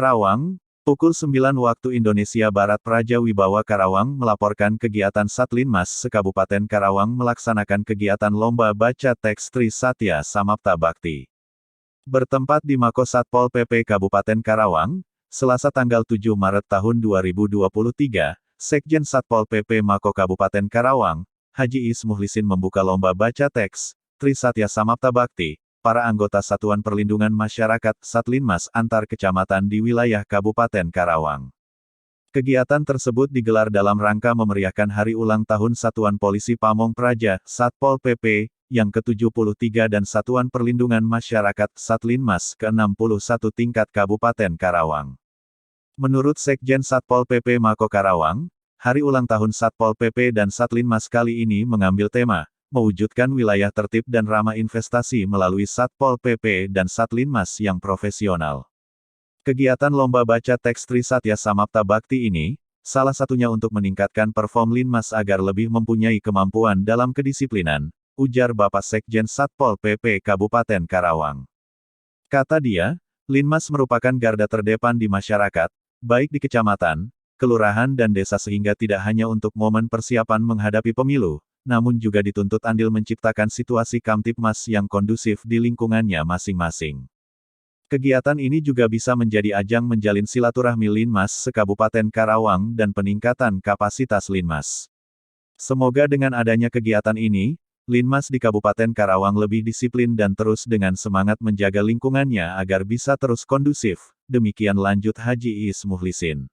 Karawang, pukul 9 waktu Indonesia Barat. Praja Wibawa Karawang melaporkan kegiatan Satlinmas se-Kabupaten Karawang melaksanakan kegiatan Lomba Baca Teks Tri Satya Samapta Bhakti. Bertempat di Mako Satpol PP Kabupaten Karawang, Selasa tanggal 7 Maret tahun 2023, Sekjen Satpol PP Mako Kabupaten Karawang, Haji Is Muhlisin membuka Lomba Baca Teks Tri Satya Samapta Bhakti para anggota Satuan Perlindungan Masyarakat Satlinmas antar kecamatan di wilayah Kabupaten Karawang. Kegiatan tersebut digelar dalam rangka memeriahkan hari ulang tahun Satuan Polisi Pamong Praja Satpol PP yang ke-73 dan Satuan Perlindungan Masyarakat Satlinmas ke-61 tingkat Kabupaten Karawang. Menurut Sekjen Satpol PP Mako Karawang, hari ulang tahun Satpol PP dan Satlinmas kali ini mengambil tema mewujudkan wilayah tertib dan ramah investasi melalui Satpol PP dan Satlinmas yang profesional. Kegiatan Lomba Baca Teks Tri Satya Samapta Bhakti ini, salah satunya untuk meningkatkan perform Linmas agar lebih mempunyai kemampuan dalam kedisiplinan, ujar Bapak Sekjen Satpol PP Kabupaten Karawang. Kata dia, Linmas merupakan garda terdepan di masyarakat, baik di kecamatan, kelurahan dan desa sehingga tidak hanya untuk momen persiapan menghadapi pemilu, namun juga dituntut andil menciptakan situasi Kamtipmas yang kondusif di lingkungannya masing-masing. Kegiatan ini juga bisa menjadi ajang menjalin silaturahmi Linmas se-Kabupaten Karawang dan peningkatan kapasitas Linmas. Semoga dengan adanya kegiatan ini, Linmas di Kabupaten Karawang lebih disiplin dan terus dengan semangat menjaga lingkungannya agar bisa terus kondusif, demikian lanjut Haji Is Muhlisin.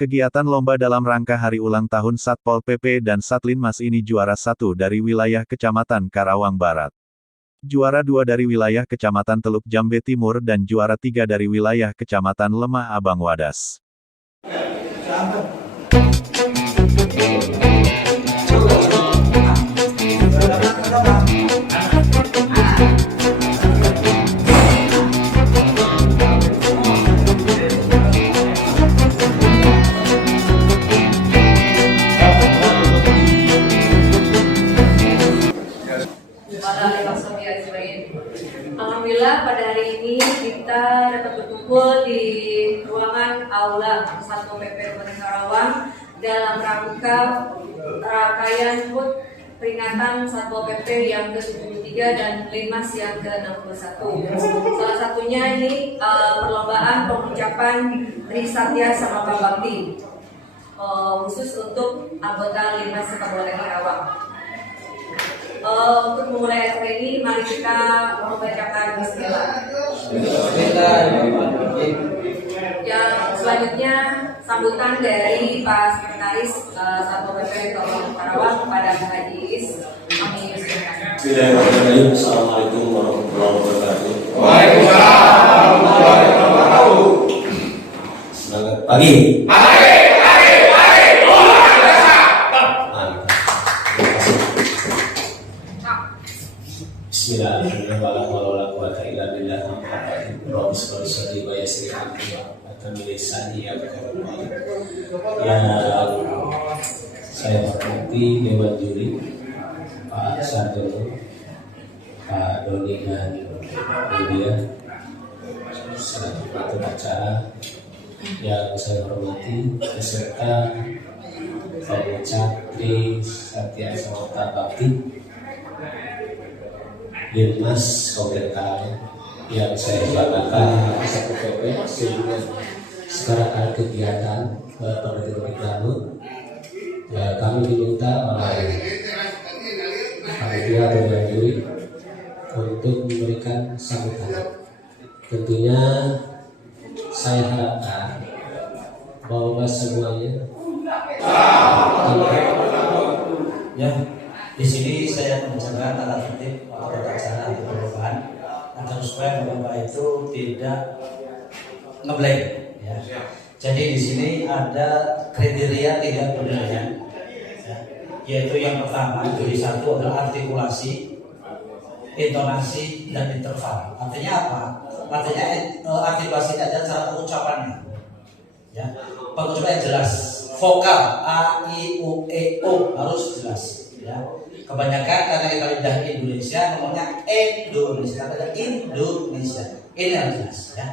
Kegiatan lomba dalam rangka hari ulang tahun Satpol PP dan Satlinmas ini juara 1 dari wilayah Kecamatan Karawang Barat. Juara 2 dari wilayah Kecamatan Teluk Jambe Timur dan juara 3 dari wilayah Kecamatan Lemah Abang Wadas. Alhamdulillah pada hari ini kita dapat berkumpul di ruangan Aula Satpol PP Kabupaten Karawang dalam rangka rangkaian HUT peringatan Satpol PP yang ke-73 dan Linmas yang ke-61. Salah satunya ini perlombaan pengucapan Tri Satya Samapta Bhakti khusus untuk anggota Linmas Kabupaten Karawang. Untuk memulai acara ini, mari kita membacakan Bismillah. Yang selanjutnya, sambutan dari Pak Sekretaris Satpol PP Karawang kepada Haji Is. Kami silakan. Bismillahirrahmanirrahim. Assalamualaikum warahmatullahi wabarakatuh. Waalaikumsalam warahmatullahi wabarakatuh. Selamat pagi. Saya hormati Dewan Juri, Pak Sarjono, Pak Doni dan Budia, selaku pelaku acara yang saya hormati beserta pengucap Tri Satya Samapta Bhakti Linmas Kabupaten yang saya banggakan Satpol PP sehingga sekarang kegiatan penelitian kami diminta oleh panitia Dewan Juri untuk memberikan sambutan. Tentunya saya harapkan bahwa semuanya ya, di sini saya membacakan tata tertib atau tata cara di perlombaan agar supaya Bapak itu tidak ngeblank ya. Jadi di sini ada kriteria tidak penilaian ya, yaitu yang pertama juri satu adalah artikulasi, intonasi dan interval. Artinya apa? Artinya artikulasi ada cara pengucapannya ya, pengucapan yang jelas, vokal a i u e o harus jelas ya. Kebanyakan karena kita lidah Indonesia ngomongnya Indonesia, kata Indonesia ini harus jelas ya.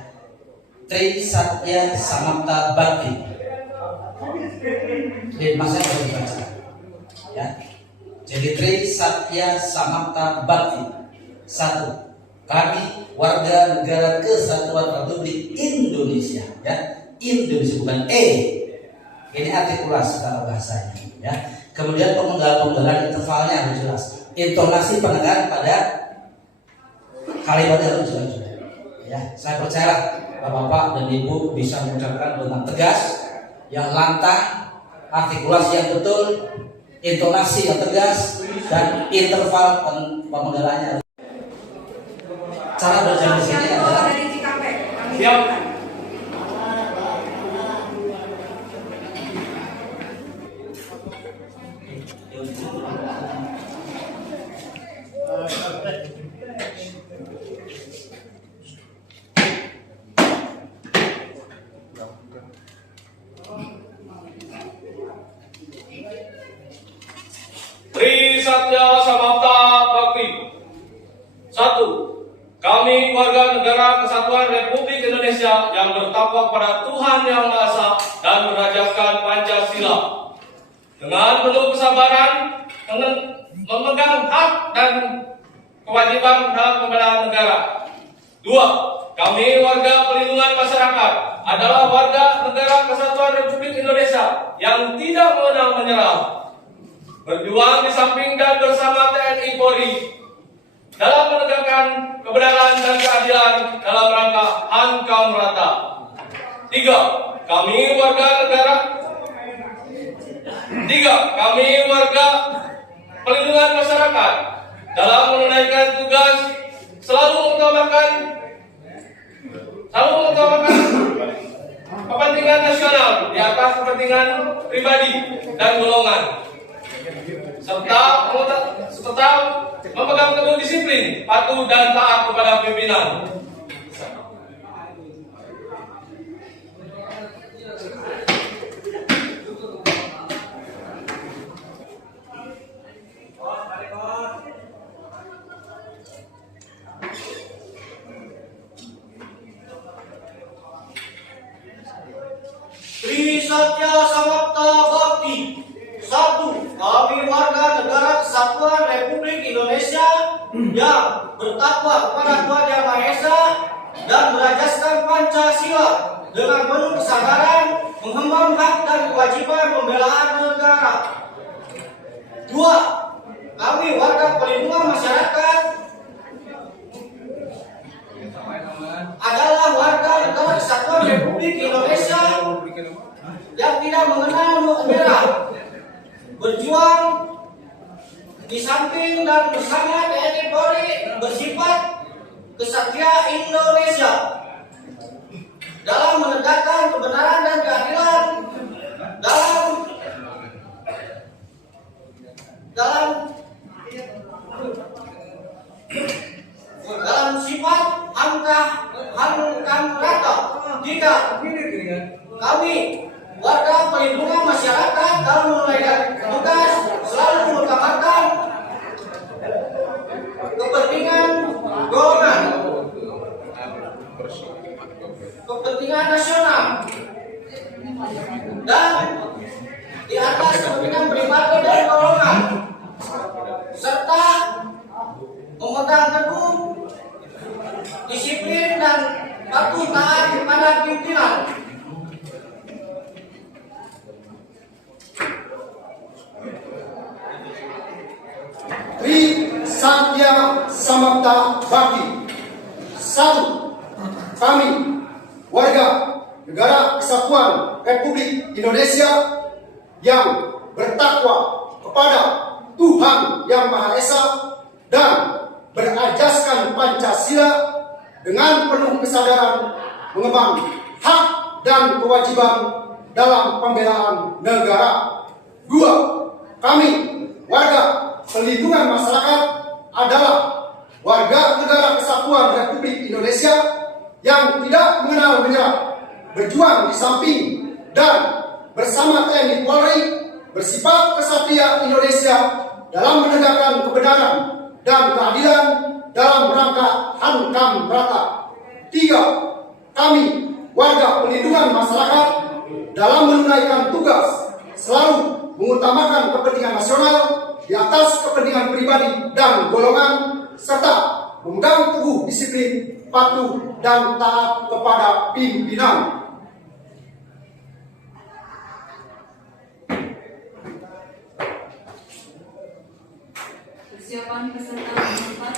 Tri Satya Samapta Bakti. Masa harus dibaca. Ya. Jadi Tri Satya Samapta Bakti. 1. Kami warga negara Kesatuan Republik Indonesia, ya. Indonesia bukan Ini artikulasi kalau bahasanya, ya. Kemudian penggalan intervalnya harus jelas. Intonasi penegasan pada kalimatnya harus jelas. Ya, saya percaya Bapak dan Ibu bisa mengucapkan dengan tegas, yang lantang, artikulasi yang betul, intonasi yang tegas, dan interval penggalannya. Cara belajar di sini adalah dari Cikampek. siap. Tri Satya Samapta Bakti. 1. Kami warga negara Kesatuan Republik Indonesia yang bertakwa pada Tuhan Yang Maha Esa dan menajamkan Pancasila dengan penuh kesabaran, memegang hak dan kewajiban dalam pembelaan negara. 2. Kami warga pelindungan masyarakat adalah warga negara Kesatuan Republik Indonesia yang tidak mengenal menyerah, berjuang di samping dan bersama TNI Polri dalam menegakkan kebenaran dan keadilan dalam rangka HAM rata. 3. Kami warga pelindungan masyarakat dalam menunaikan tugas selalu mengutamakan kepentingan nasional di atas kepentingan pribadi dan golongan, serta memegang teguh disiplin, patuh dan taat kepada pimpinan. Tri Satya Samapta Bakti. 1. Kami warga negara Kesatuan Republik Indonesia yang bertakwa kepada Tuhan Yang Maha Esa dan berajaskan Pancasila dengan penuh kesabaran, mengemban hak dan kewajiban pembelaan negara. 2. Kami warga pelindungan masyarakat adalah warga negara Kesatuan Republik Indonesia yang tidak mengenal menyerah, berjuang di samping dan bersama TNI Polri, bersifat kesatria Indonesia dalam menegakkan kebenaran dan keadilan dalam sifat HAM rata. 3. Kami warga pelindungan masyarakat dalam menunaikan tugas selalu mengutamakan kepentingan golongan, kepentingan nasional, dan di atas kepentingan pribadi dan golongan, serta memegang teguh disiplin dan patuh taat kepada pimpinan. Tri Satya Samapta Bakti. 1. Kami warga negara Kesatuan Republik Indonesia yang bertakwa kepada Tuhan Yang Maha Esa dan berajaskan Pancasila dengan penuh kesadaran, mengemban hak dan kewajiban dalam pembelaan negara. 2. Kami warga pelindungan masyarakat adalah warga negara Kesatuan Republik Indonesia yang tidak mengenal menyerah, berjuang di samping dan bersama TNI Polri, bersifat kesatria Indonesia dalam menegakkan kebenaran dan keadilan dalam rangka HAM rata. 3. Kami warga pelindungan masyarakat dalam menunaikan tugas selalu mengutamakan kepentingan nasional di atas kepentingan pribadi dan golongan, serta memegang teguh disiplin, patuh, dan taat kepada pimpinan. Persiapan peserta mengemban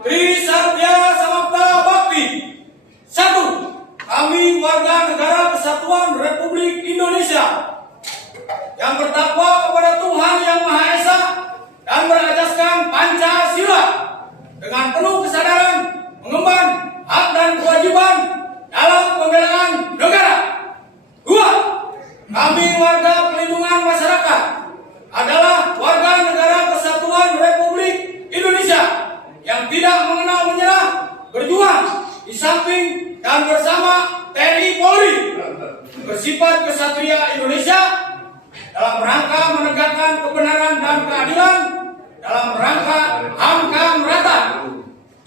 Trisatya Samapta Bakti. 1. Kami warga negara Kesatuan Republik Indonesia yang bertakwa kepada Tuhan Yang Maha Esa dan berasaskan Pancasila dengan penuh kesadaran mengemban hak dan kewajiban dalam pembelaan negara. 2. Kami warga pelindungan masyarakat adalah warga negara Kesatuan Republik Indonesia yang tidak mengenal menyerah, berjuang di samping dan bersama TNI Polri, bersifat kesatria Indonesia dalam rangka menegakkan kebenaran dan keadilan dalam rangka HAM merata.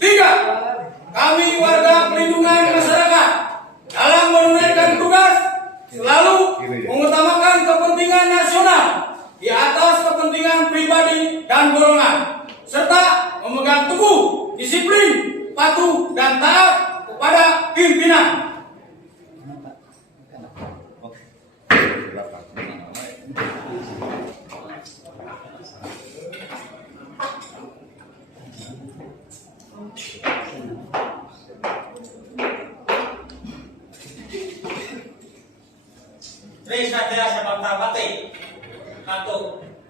3. Kami warga pelindungan masyarakat dalam menunaikan tugas selalu mengutamakan kepentingan nasional di atas kepentingan pribadi dan golongan, serta memegang teguh disiplin, patuh, dan taat kepada pimpinan. Trisatya Samapta Bakti. 1.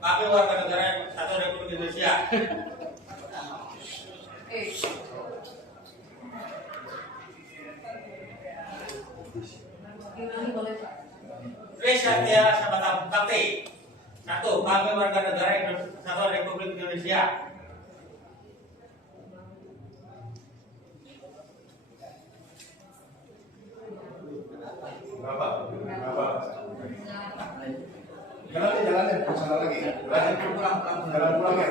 Kami warga negara Kesatuan Republik Indonesia. Gimana boleh Pak? Trisatya Samapta Bakti. 1. Kami warga negara Kesatuan Republik Indonesia. Jalan sana lagi. Jalan pulang ya.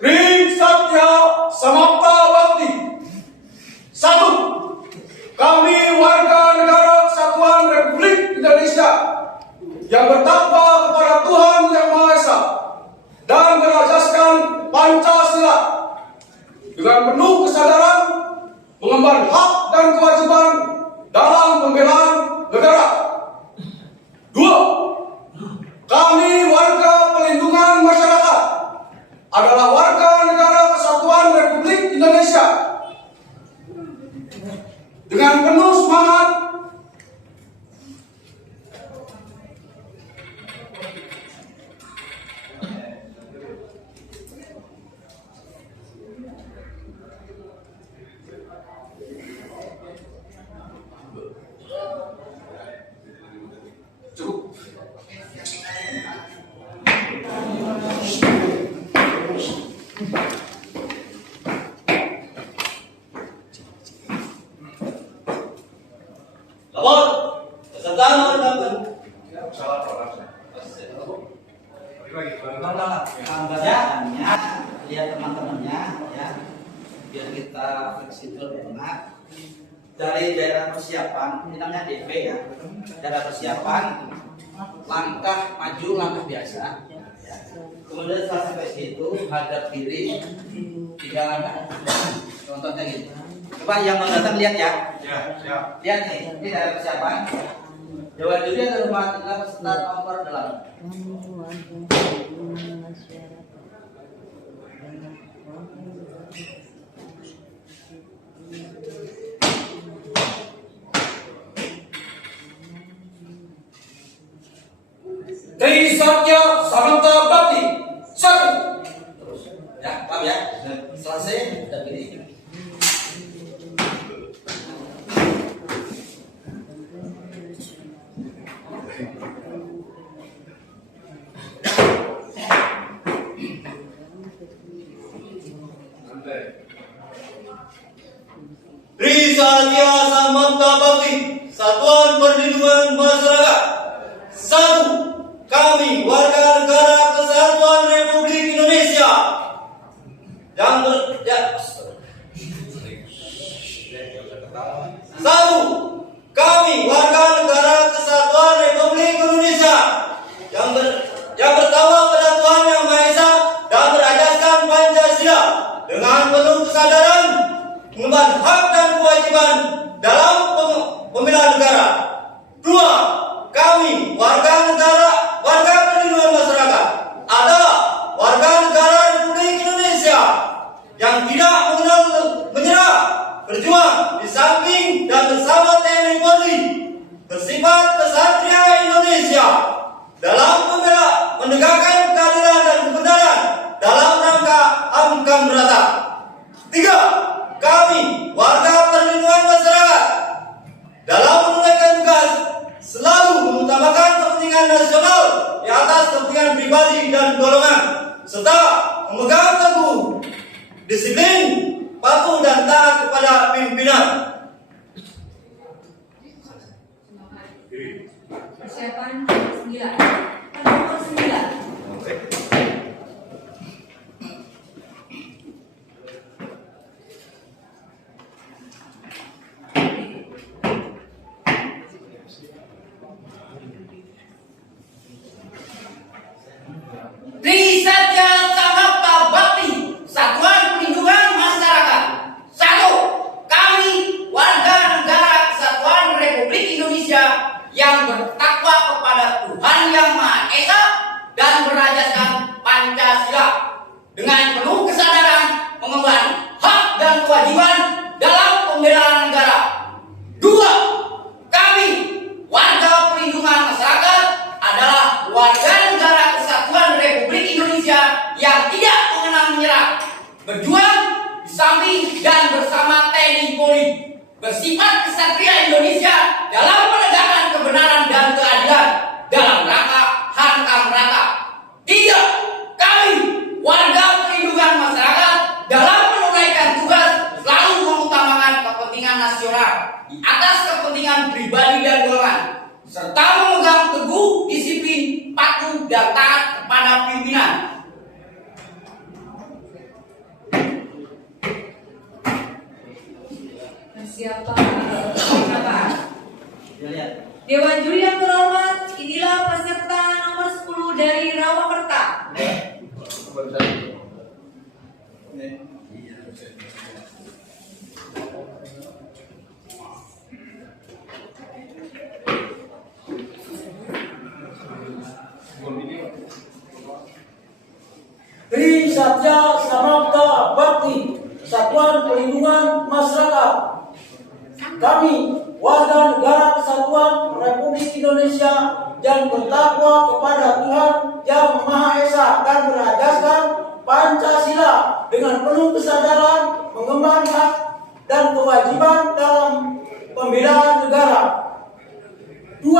Trisatya Samapta Bakti. 1. Kami warga negara Kesatuan Republik Indonesia yang bertakwa kepada Tuhan Yang Maha Esa dan berasaskan Pancasila dengan penuh kesadaran mengemban hak dan kewajiban dalam pembelaan negara. 2. Kami warga pelindungan masyarakat adalah warga negara Kesatuan Republik Indonesia dengan penuh semangat Lapor. Peserta nomor 8. Gambarnya lihat teman-temannya ya, biar kita fleksibel enak. Dari daerah persiapan, ini namanya DP ya. Daerah persiapan, langkah maju, langkah biasa. Ya. Kemudian setelah sampai situ, hadap kiri, 3 langkah. Contohnya gitu. Coba yang mau datang lihat ya. Lihat nih, ini daerah persiapan. Jawa Juri ada rumah tinggal peserta nomor 8. Trisatya Samapta Bakti. 1. Ya, paham ya? Selesai, udah gini. Trisatya Samapta Bakti Satuan Perlindungan Masyarakat. 1. Kami warga negara Kesatuan Republik Indonesia yang kami warga negara Kesatuan Republik Indonesia yang bertawaf pada Tuhan Yang Maha Esa dan berajaskan Pancasila dengan penuh kesadaran mengemban hak dan kewajiban dalam pembela negara. 2. Kami warga perlindungan masyarakat adalah warga negara Republik Indonesia yang tidak mengenal menyerah, berjuang di samping dan bersama TNI Polri, bersifat kesatria Indonesia dalam menegakkan keadilan dan kebenaran dalam rangka HAM merata. 3. Kami warga perlindungan masyarakat dalam menunaikan tugas selalu mengutamakan kepentingan nasional di atas kepentingan pribadi dan golongan, serta memegang teguh disiplin, patuh dan taat kepada pimpinan. Persiapan 9. Nomor 9. Trisatya Samapta Bakti Satuan Perlindungan Masyarakat. 1. Kami warga negara Kesatuan Republik Indonesia yang bertakwa kepada Tuhan Yang Maha Esa dan berajaskan Pancasila dengan penuh kesadaran mengemban hak dan kewajiban dalam pembelaan negara. 2. Kami warga perlindungan masyarakat adalah warga negara Kesatuan Republik Indonesia yang tidak mengenal menyerah, berjuang di samping dan bersama TNI Polri, bersifat kesatria Indonesia dalam menegakkan kebenaran dan keadilan dalam rangka HAM merata. 3. Kami warga perlindungan masyarakat dalam menunaikan tugas selalu mengutamakan kepentingan nasional di atas kepentingan pribadi dan golongan, serta memegang teguh disiplin, patuh dan taat kepada pimpinan. Persiapan berapa? Dewan Juri yang terhormat, inilah peserta nomor 10 dari Rawakerta. Trisatya Samapta Bakti Satuan Perlindungan Masyarakat. Kami warga negara Kesatuan Republik Indonesia yang bertakwa kepada Tuhan Yang Maha Esa dan berajaskan Pancasila dengan penuh kesadaran mengemban hak dan kewajiban dalam pembelaan negara. 2.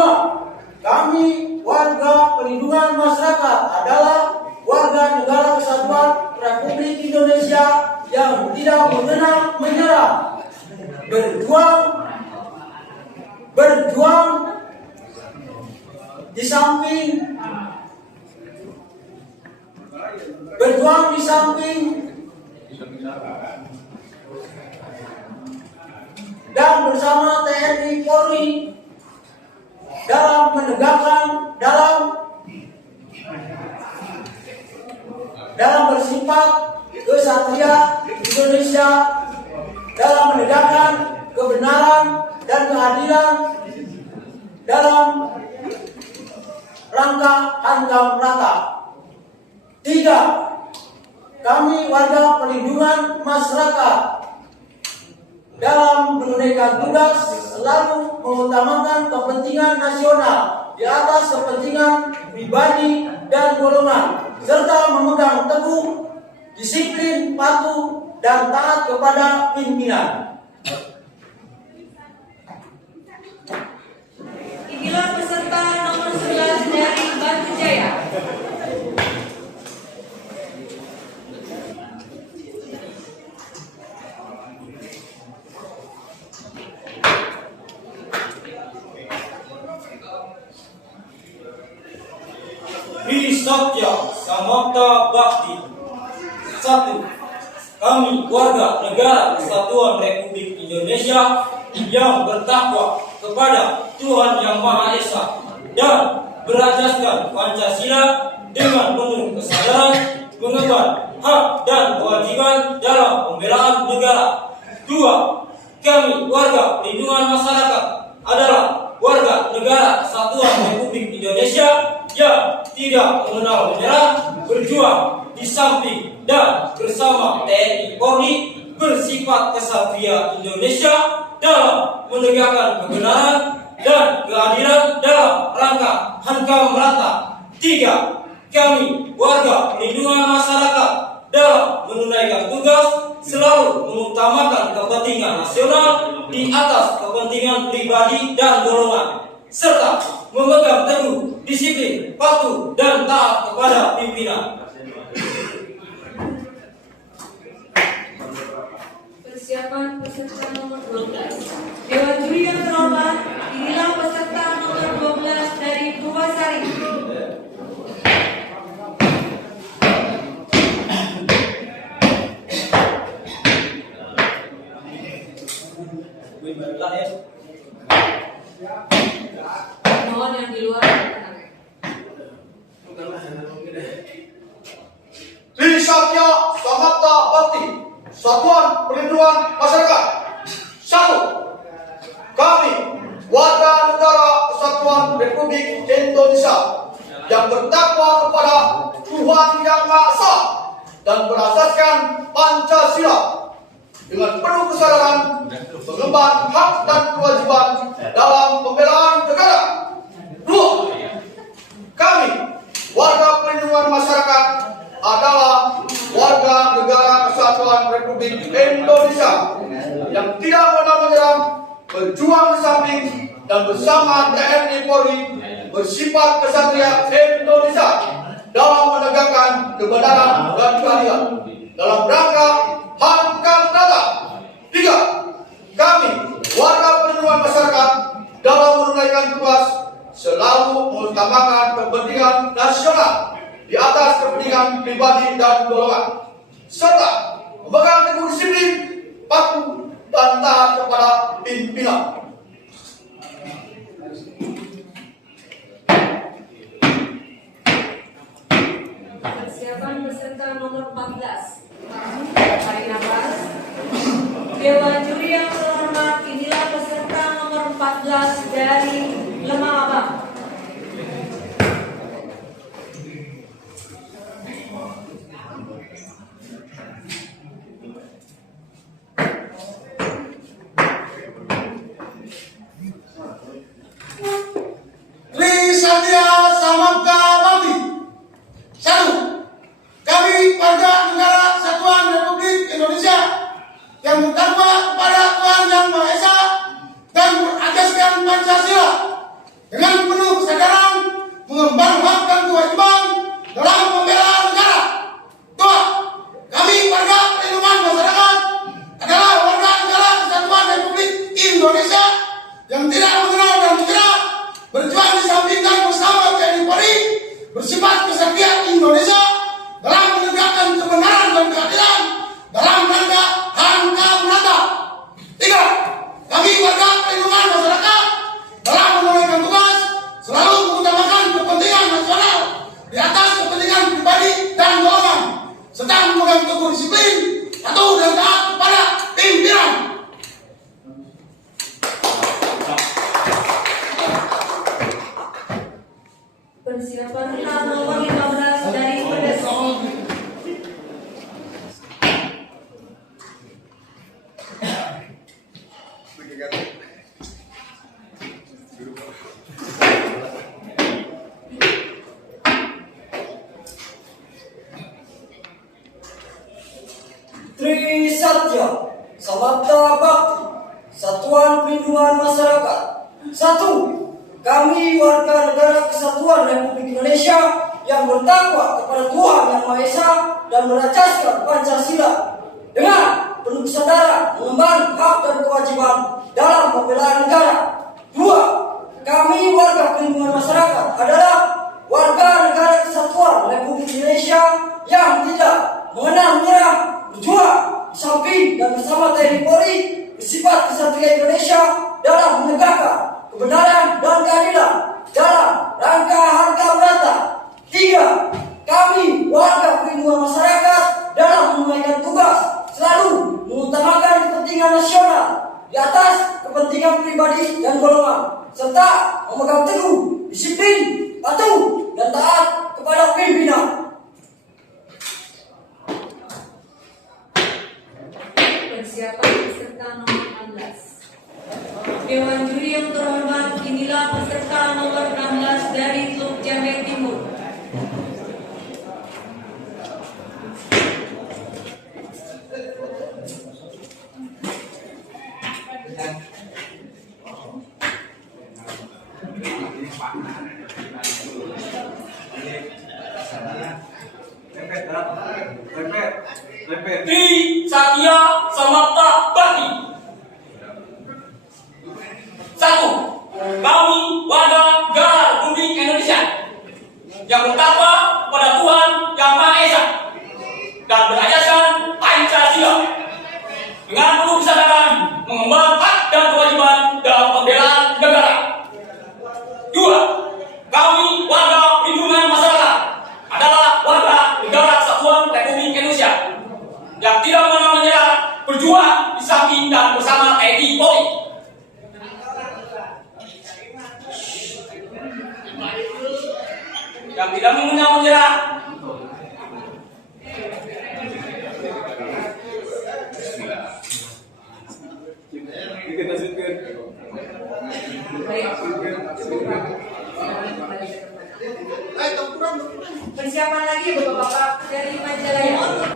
Kami warga perlindungan masyarakat adalah warga negara Kesatuan Republik Indonesia yang tidak mengenal menyerah, berjuang di samping dan bersama TNI Polri dalam menegakkan dalam bersifat kesatria Indonesia dalam menegakkan kebenaran dan keadilan dalam rangka HAM merata. 3. Kami warga perlindungan masyarakat dalam menunaikan tugas selalu mengutamakan kepentingan nasional di atas kepentingan pribadi dan golongan, serta memegang teguh disiplin, patuh dan taat kepada pimpinan. Inilah peserta nomor 11 dari Batu Jaya. Satya Samapta Bakti. 1. Kami warga negara Kesatuan Republik Indonesia yang bertakwa kepada Tuhan Yang Maha Esa dan berasaskan Pancasila dengan penuh kesadaran mengemban hak dan kewajiban dalam pembelaan negara. 2. Kami warga perlindungan masyarakat adalah warga negara Kesatuan Republik Indonesia yang tidak mengenal menyerah, berjuang di samping dan bersama TNI Polri, bersifat kesatria Indonesia dalam menegakkan kebenaran dan keadilan dalam rangka hankam merata. 3. Kami warga perlindungan masyarakat dalam menunaikan tugas selalu mengutamakan kepentingan nasional di atas kepentingan pribadi dan golongan, serta memegang teguh disiplin, patuh, dan taat kepada pimpinan. Persiapan peserta nomor 12. Dewan juri yang terhormat, inilah peserta nomor 12 dari Purwasari. Mohon yang di luar. Tri Satya Samapta Bakti, Satuan Perlindungan Masyarakat. 1. Kami warga negara Kesatuan Republik Indonesia yang bertakwa kepada Tuhan Yang Maha Esa dan berasaskan Pancasila dengan penuh kesadaran mengemban hak dan kewajiban dalam pembelaan negara. 2. Kami warga perlindungan masyarakat adalah warga negara Kesatuan Republik Indonesia yang tidak pernah menyerah, berjuang di samping dan bersama TNI Polri, bersifat kesatria Indonesia dalam menegakkan kebenaran dan keadilan dalam rangka hankam merata. 3. Kami warga perlindungan masyarakat dalam menunaikan tugas selalu mengutamakan kepentingan nasional di atas kepentingan pribadi dan golongan, serta memegang teguh disiplin, patuh, dan taat kepada pimpinan. Persiapan peserta nomor 14. Tarik nafas. Dewan juri yang terhormat, inilah peserta nomor 14 dari Lemah Abang. Tri Satya Samapta Bakti. 1. Kami warga negara Kesatuan Republik Indonesia yang bertakwa kepada Tuhan Yang Maha Esa dan berasaskan Pancasila dengan penuh kesadaran mengemban hak dan kewajiban dalam pembelaan negara. 2. Kami warga perlindungan masyarakat adalah warga negara Kesatuan Republik Indonesia yang tidak mengenal dan menyerah, berjuang di samping dan bersama TNI Polri, bersifat kesatria Indonesia dalam menegakkan kebenaran dan keadilan dalam rangka hankam merata. 3. Kami warga perlindungan masyarakat dalam menunaikan tugas selalu mengutamakan kepentingan nasional di atas kepentingan pribadi dan golongan, serta memegang teguh disiplin, patuh, dan taat kepada pimpinan. Persiapan nomor 15 dari Pedes. Tri Satya Samapta Bakti, Satuan Perlindungan Masyarakat. 1. Kami warga negara Kesatuan Republik Indonesia yang bertakwa kepada Tuhan Yang Maha Esa dan berasaskan Pancasila dengan penuh kesadaran mengemban hak dan kewajiban dalam pembelaan negara. 2. Kami warga perlindungan masyarakat adalah warga negara Kesatuan dan bersama TNI Polri bersifat kesatria Indonesia dalam menegakkan kebenaran dan keadilan dalam rangka harga merata. 3. Kami warga pelindungan masyarakat dalam menunaikan tugas selalu mengutamakan kepentingan nasional di atas kepentingan pribadi dan golongan, serta memegang teguh disiplin, patuh, dan taat kepada pimpinan. Persiapan peserta nomor 16. Dewan Juri yang terhormat, inilah peserta nomor 16 dari Klub Jambe Timur. Tri Satya Samapta Bakti. 1. Kami warga negara Republik Indonesia yang bertakwa kepada Tuhan Yang Maha Esa dan berasaskan Pancasila dengan penuh kesadaran mengemban hak dan kewajiban dalam pembelaan negara. 2. Kami warga pelindungan masyarakat adalah warga negara Kesatuan Republik Indonesia yang tidak mengenal menyerah, berjuang di samping dan bersama TNI Polri. Yang tidak mengenal menyerah, Persiapan lagi Bapak-bapak dari Majalaya.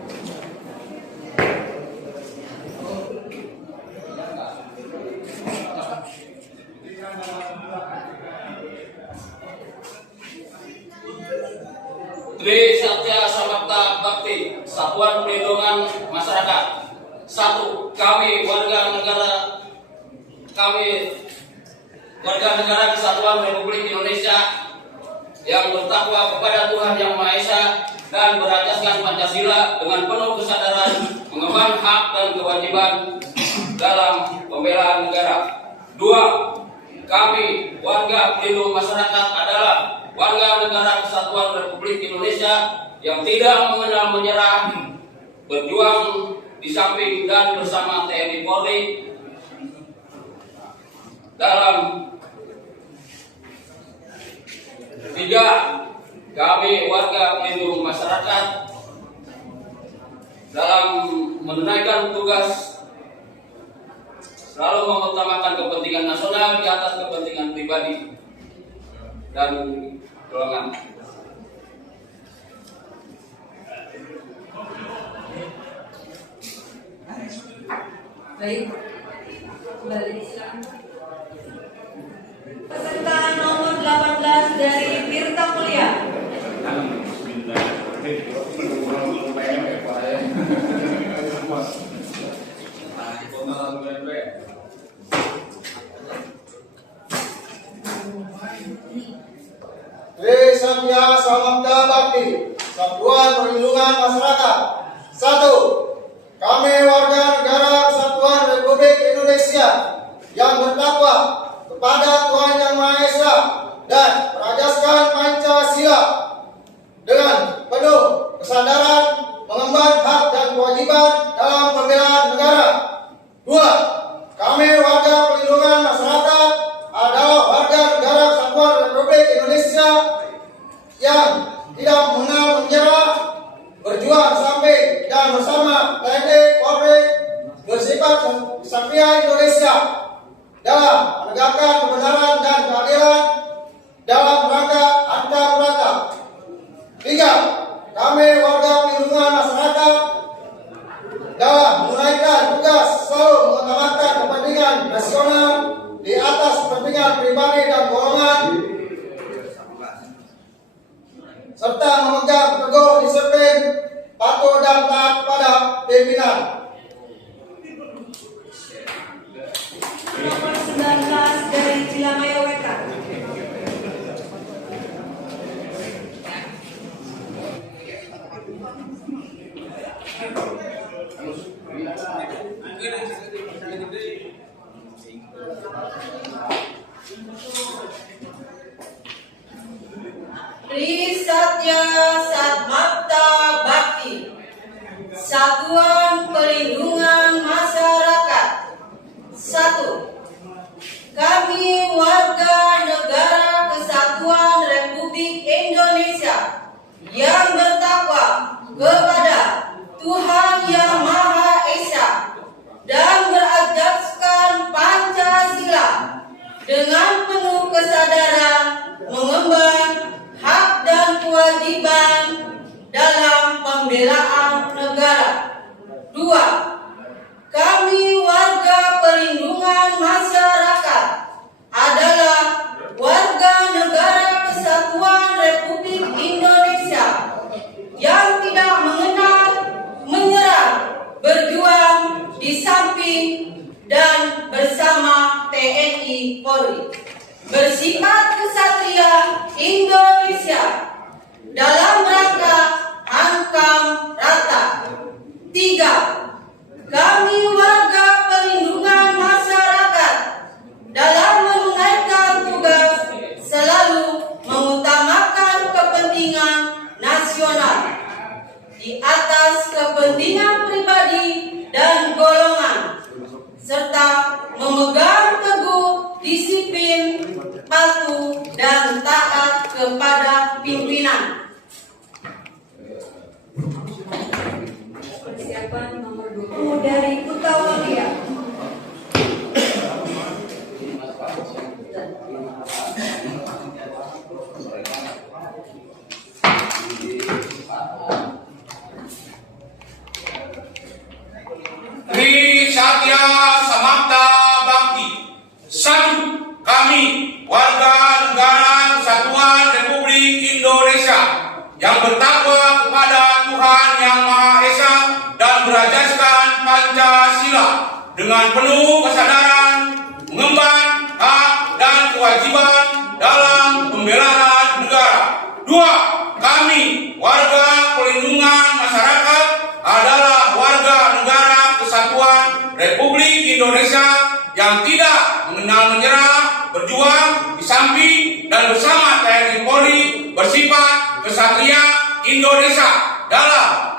Tri Satya Samapta Bakti, Satuan Perlindungan Masyarakat. 1. Kami warga negara Kesatuan Republik Indonesia yang bertakwa kepada Tuhan Yang Maha Esa dan berasaskan Pancasila dengan penuh kesadaran mengemban hak dan kewajiban dalam pembelaan negara. 2. Kami warga pelindung masyarakat adalah warga negara Kesatuan Republik Indonesia yang tidak mengenal menyerah, berjuang di samping dan bersama TNI Polri dalam. 3. Kami warga pelindung masyarakat dalam menunaikan tugas selalu mengutamakan kepentingan nasional di atas kepentingan pribadi dan golongan. Baik, kembali silakan. Peserta nomor 18 dari Tirta Mulia. Tri Satya Samapta Bakti, Satuan Perlindungan Masyarakat. 1. Kami warga negara Kesatuan Republik Indonesia yang bertakwa kepada Tuhan Yang Maha Esa dan berasaskan Pancasila dengan penuh kesadaran mengemban hak dan kewajiban dalam pembelaan negara. 2. Kami warga pelindungan masyarakat adalah warga negara Kesatuan Republik Indonesia yang tidak mengenal menyerah, berjuang sampai dan bersama TNI Polri bersifat kesatria Indonesia dalam menegakkan kebenaran dan keadilan dalam rangka harga merata. 3. Kami warga pelindungan masyarakat dalam menunaikan tugas selalu mengutamakan kepentingan nasional di atas kepentingan pribadi dan golongan, serta memegang teguh disiplin, patuh dan taat pada pimpinan. Nomor 19 dari Cilamaya Wetan. kepada Tuhan Yang Maha Esa dan berasaskan Pancasila dengan penuh kesadaran mengemban hak dan kewajiban dalam pembelaan negara. 2. Kami warga perlindungan masyarakat adalah warga negara Kesatuan Republik Indonesia yang tidak mengenal menyerah, berjuang di samping dan bersama TNI Polri, bersifat kesatria Indonesia dalam rangka hankam rata. 3. Kami warga perlindungan masyarakat dalam menunaikan tugas selalu mengutamakan kepentingan nasional di atas kepentingan pribadi dan golongan, serta memegang teguh disiplin, patuh, dan taat kepada pimpinan. Persiapan nomor 20 dari Kutawalia. Tri Satya Samapta Bakti. 1. Kami warga negara Kesatuan Republik Indonesia yang bertakwa kepada Tuhan Yang Maha Esa dan berasaskan Pancasila dengan penuh kesadaran mengemban hak dan kewajiban dalam pembelaan negara. 2. Kami warga perlindungan masyarakat adalah warga negara Kesatuan Republik Indonesia yang tidak mengenal menyerah, berjuang di samping dan bersama TNI Polri, bersifat kesatria Indonesia dalam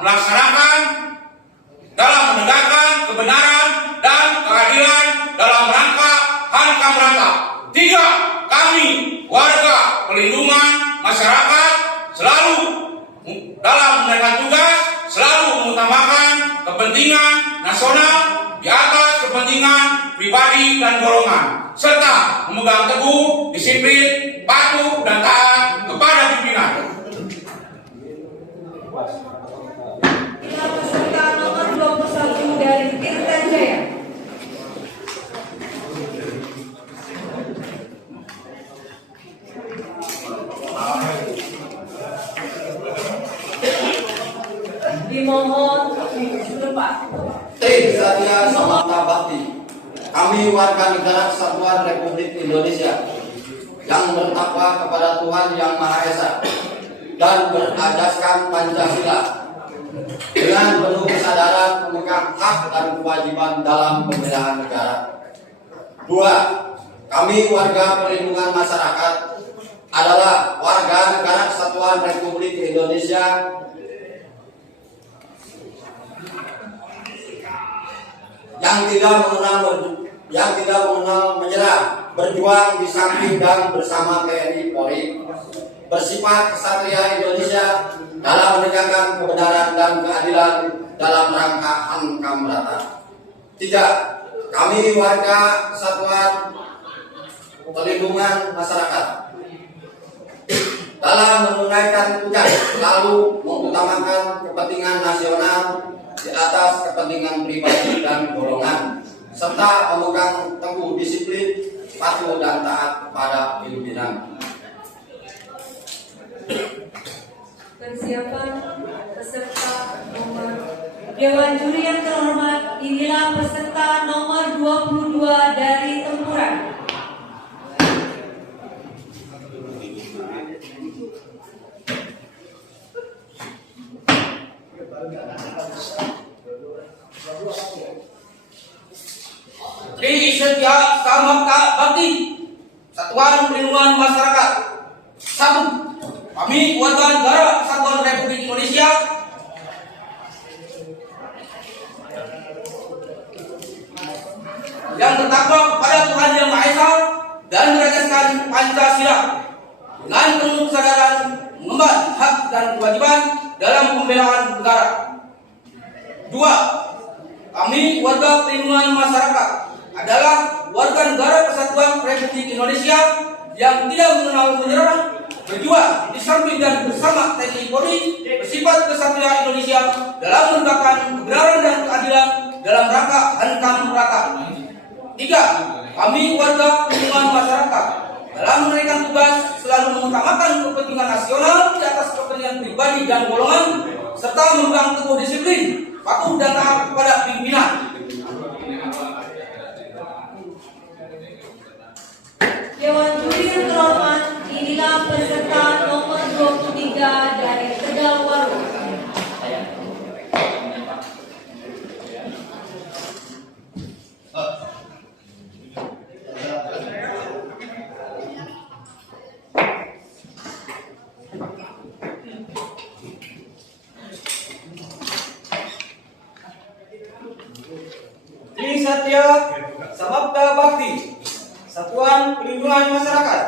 menegakkan kebenaran dan keadilan dalam rangka hankam rata. 3. Kami warga perlindungan masyarakat selalu dalam menunaikan tugas selalu mengutamakan kepentingan nasional di atas kepentingan pribadi dan golongan, serta memegang teguh disiplin, patuh, dan taat kepada pimpinan. Inilah peserta nomor 21 dari Tirta Jaya. Dimohon ke depan. Tri Satya Samapta Bakti. Kami warga negara Kesatuan Republik Indonesia yang bertakwa kepada Tuhan Yang Maha Esa dan berasaskan Pancasila dengan penuh kesadaran memegang hak dan kewajiban dalam pembelaan negara. 2. Kami warga perlindungan masyarakat adalah warga negara Kesatuan Republik Indonesia yang tidak mengenal menyerah, berjuang di samping dan bersama TNI Polri, bersifat kesatria Indonesia dalam menegakkan kebenaran dan keadilan dalam rangka hankam rata. 3. Kami warga Kesatuan Perlindungan Masyarakat dalam menunaikan tugas selalu mengutamakan kepentingan nasional di atas kepentingan pribadi dan golongan, serta memegang teguh disiplin, patuh, dan taat kepada pimpinan. Persiapan peserta nomor Dewan Juri yang terhormat, inilah peserta nomor 22 dari Tempuran. Tri Satya Samapta Bakti. Satuan Perlindungan Masyarakat. 1. Kami warga negara Kesatuan Republik Indonesia yang bertakwa kepada Tuhan Yang Maha Esa dan berasaskan Pancasila dengan penuh kesadaran mengemban hak dan kewajiban dalam pembelaan negara. 2. Kami warga perlindungan masyarakat adalah warga negara Kesatuan Republik Indonesia yang tidak mengenal menyerah, berjuang di samping dan bersama TNI Polri, bersifat kesatria Indonesia dalam menegakkan kebenaran dan keadilan dalam rangka hantam rata. 3. Kami warga perlindungan masyarakat dalam menunaikan tugas selalu mengutamakan kepentingan nasional di atas kepentingan pribadi dan golongan, serta memegang teguh disiplin, patuh dan taat kepada pimpinan. Dewan Juri yang terhormat, inilah peserta nomor 23 dari Tegalwaru. Tri Satya Samapta Bakti, Satuan Perlindungan Masyarakat.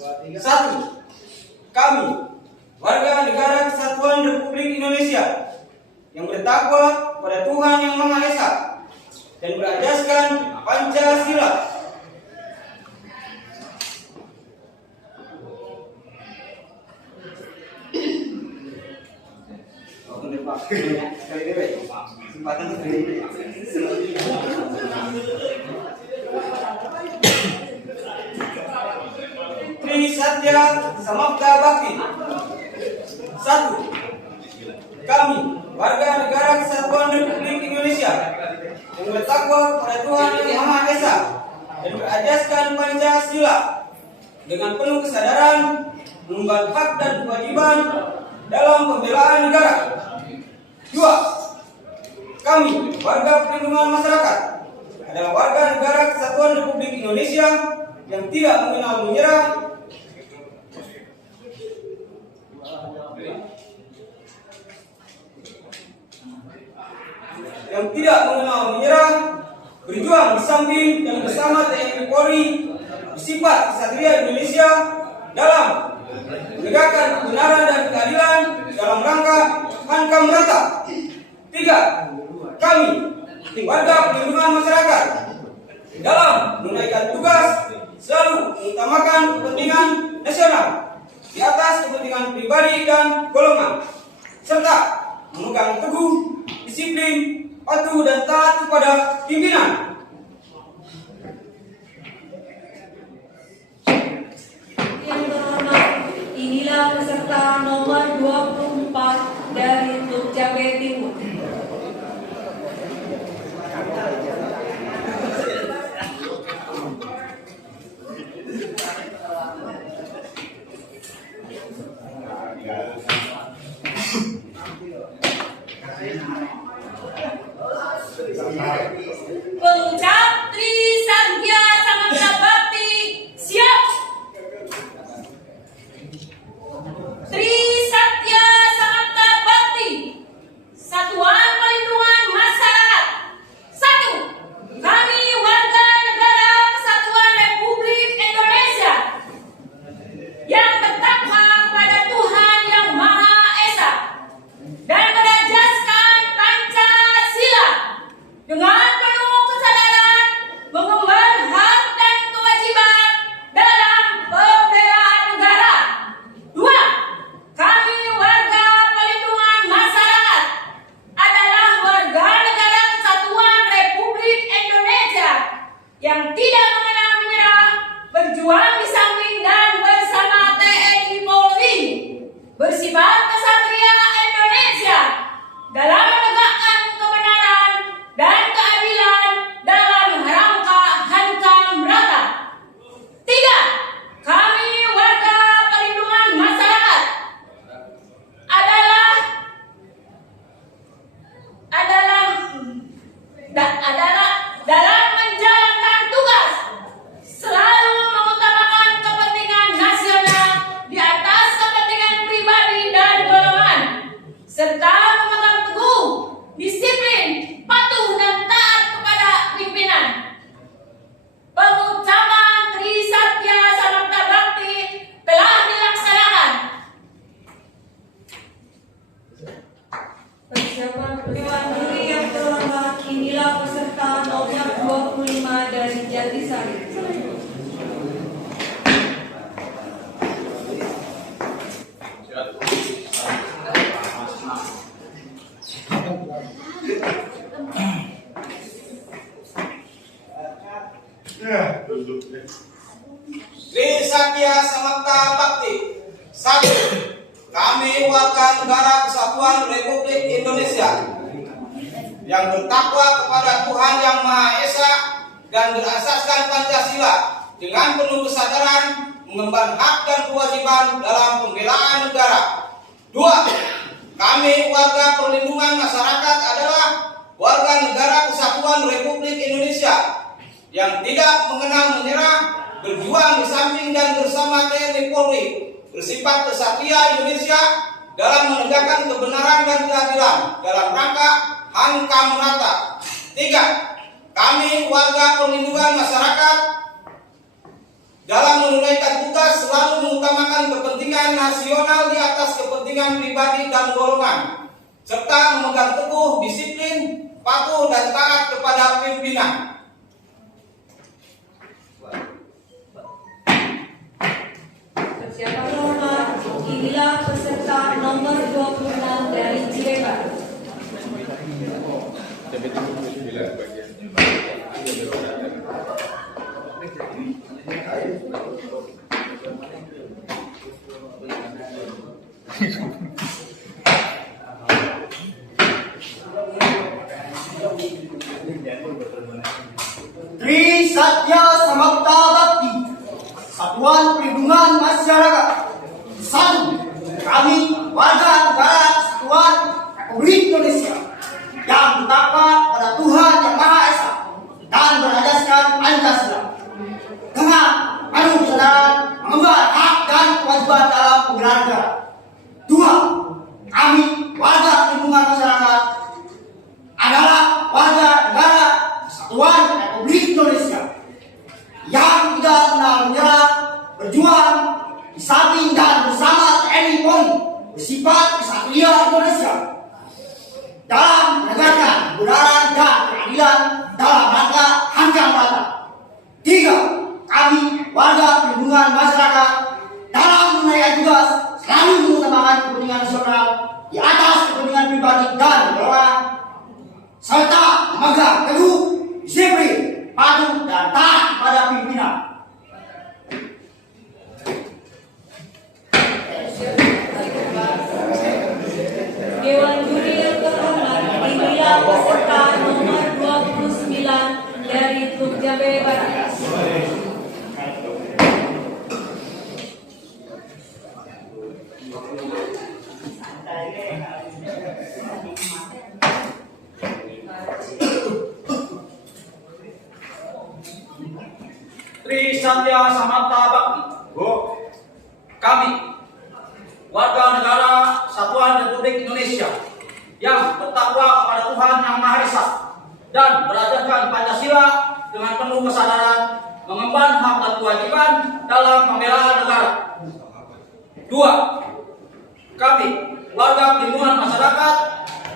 1. Kami, warga negara Kesatuan Republik Indonesia, yang bertakwa pada Tuhan Yang Maha Esa dan berasaskan Pancasila. Tri Satya Samapta Bakti. 1. Kami, warga negara Kesatuan Republik Indonesia, yang bertakwa pada Tuhan Yang Maha Esa dan berasaskan Pancasila dengan penuh kesadaran mengemban hak dan kewajiban dalam pembelaan negara. 2. Kami, warga perlindungan masyarakat, adalah warga negara Kesatuan Republik Indonesia yang tidak mengenal menyerah, berjuang di samping dan bersama TNI Polri, bersifat kesatria Indonesia dalam menegakkan kebenaran dan keadilan dalam rangka hantam rata. 3. Kami, warga perlindungan masyarakat, dalam menunaikan tugas selalu mengutamakan kepentingan nasional di atas kepentingan pribadi dan golongan, serta memegang teguh disiplin, patuh dan taat kepada pimpinan. Yang terhormat, inilah peserta nomor 24 dari Dukcapil Timur. Pengucap Tri Satya Samapta Bakti, siap. Tri Satya Samapta Bakti, Satuan Perlindungan Masyarakat. 1. Kami warga negara Kesatuan Republik Indonesia yang bertakwa kepada Tuhan Yang Maha Esa dan berasaskan Pancasila dengan penuh kesadaran Sari. Tri Satya Samapta Bakti. 1. Kami warga negara Kesatuan Republik Indonesia yang bertakwa kepada Tuhan Yang Maha Esa dan berasaskan Pancasila dengan penuh kesadaran mengemban hak dan kewajiban dalam pembelaan negara. 2. Kami warga perlindungan masyarakat adalah warga negara Kesatuan Republik Indonesia yang tidak mengenal menyerah, berjuang di samping dan bersama TNI Polri, bersifat kesatria Indonesia dalam menegakkan kebenaran dan keadilan dalam rangka HANKAM merata. 3. Kami warga perlindungan masyarakat dalam menunaikan tugas selalu mengutamakan kepentingan nasional di atas kepentingan pribadi dan golongan, serta memegang teguh disiplin, patuh dan taat kepada pimpinan. Siapa hormat, inilah peserta nomor 26 dari Cirebon. Tri Satya Samapta Bakti, Satuan Perlindungan Masyarakat. 1. Kami warga negara Kesatuan Republik Indonesia yang bertakwa pada Tuhan Yang Maha Esa dan berasaskan Pancasila dengan penuh kesadaran mengemban hak dan kewajiban dalam pembelaan negara. 2. Kami warga perlindungan masyarakat adalah warga negara Kesatuan Republik Indonesia yang tidak mengenal menyerah, berjuang di samping dan bersama TNI Polri, bersifat kesatria Indonesia dalam menegakkan kebenaran dan keadilan dalam rangka HANKAM merata. 3. Kami warga perlindungan masyarakat dalam menunaikan tugas selalu mengutamakan kepentingan nasional di atas kepentingan pribadi dan golongan, serta memegang teguh disiplin, patuh dan taat pada pimpinan. Dewan Juri yang terhormat, inilah peserta nomor 29 dari Truk Jambe Barat. Tri Satya Samapta Bakti. Kami warga negara Kesatuan Republik Indonesia yang bertakwa kepada Tuhan Yang Maha Esa dan berasaskan Pancasila dengan penuh kesadaran mengemban hak dan kewajiban dalam pembelaan negara. 2. Kami warga perlindungan masyarakat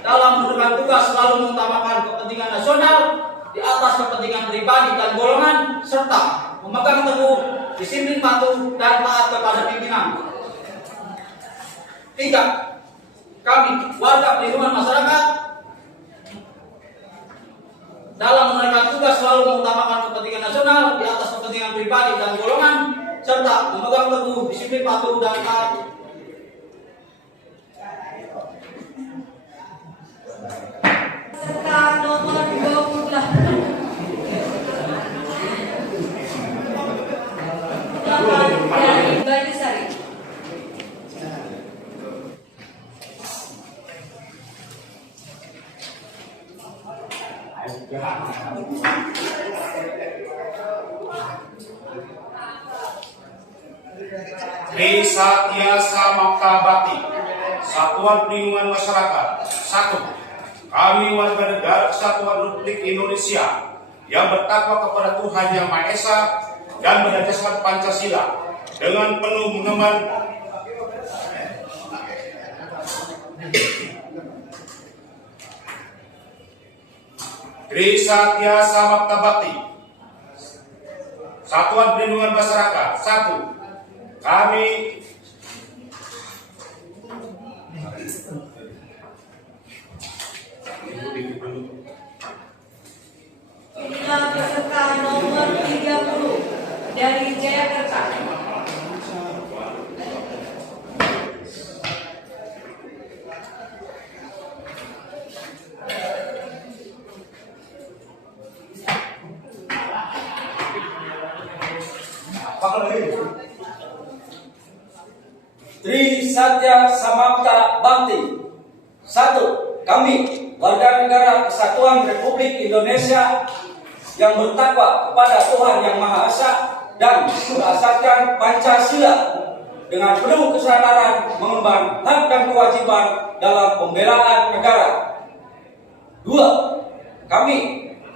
dalam menunaikan tugas selalu mengutamakan kepentingan nasional di atas kepentingan pribadi dan golongan, serta memegang teguh disiplin, patuh dan taat kepada pimpinan. 3. Kami warga perlindungan masyarakat dalam menunaikan tugas selalu mengutamakan kepentingan nasional di atas kepentingan pribadi dan golongan, serta memegang teguh disiplin, patuh dan taat. Peserta nomor 28 dari Banyusari. Tri Satya Samapta Bakti, Satuan Perlindungan Masyarakat. 1. Kami warga negara Kesatuan Republik Indonesia yang bertakwa kepada Tuhan Yang Maha Esa dan berasaskan Pancasila dengan penuh mengemban Tri Satya Samapta Bakti. Satuan Perlindungan Masyarakat. 1. Kami Inilah peserta nomor 30 dari Jayakarta. Tri Satya Samapta Bakti. 1. Kami, warga negara Kesatuan Republik Indonesia yang bertakwa kepada Tuhan Yang Maha Esa dan berdasarkan Pancasila dengan penuh kesadaran mengemban hak dan kewajiban dalam pembelaan negara. 2. Kami,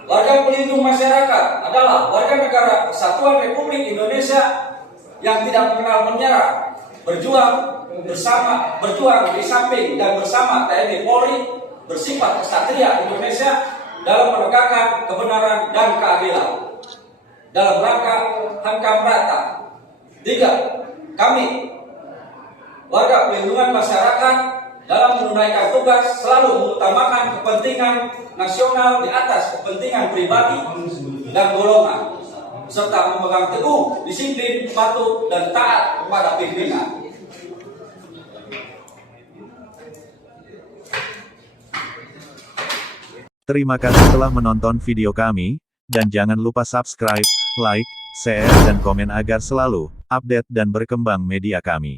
warga pelindung masyarakat adalah warga negara Kesatuan Republik Indonesia yang tidak mengenal menyerah, berjuang di samping dan bersama TNI Polri bersifat kesatria Indonesia dalam menegakkan kebenaran dan keadilan dalam rangka HAMKAM rata. 3. Kami, warga pelindungan masyarakat, dalam menunaikan tugas selalu mengutamakan kepentingan nasional di atas kepentingan pribadi dan golongan, serta memegang teguh disiplin, patuh, dan taat kepada pimpinan. Terima kasih telah menonton video kami, dan jangan lupa subscribe, like, share dan komen agar selalu update dan berkembang media kami.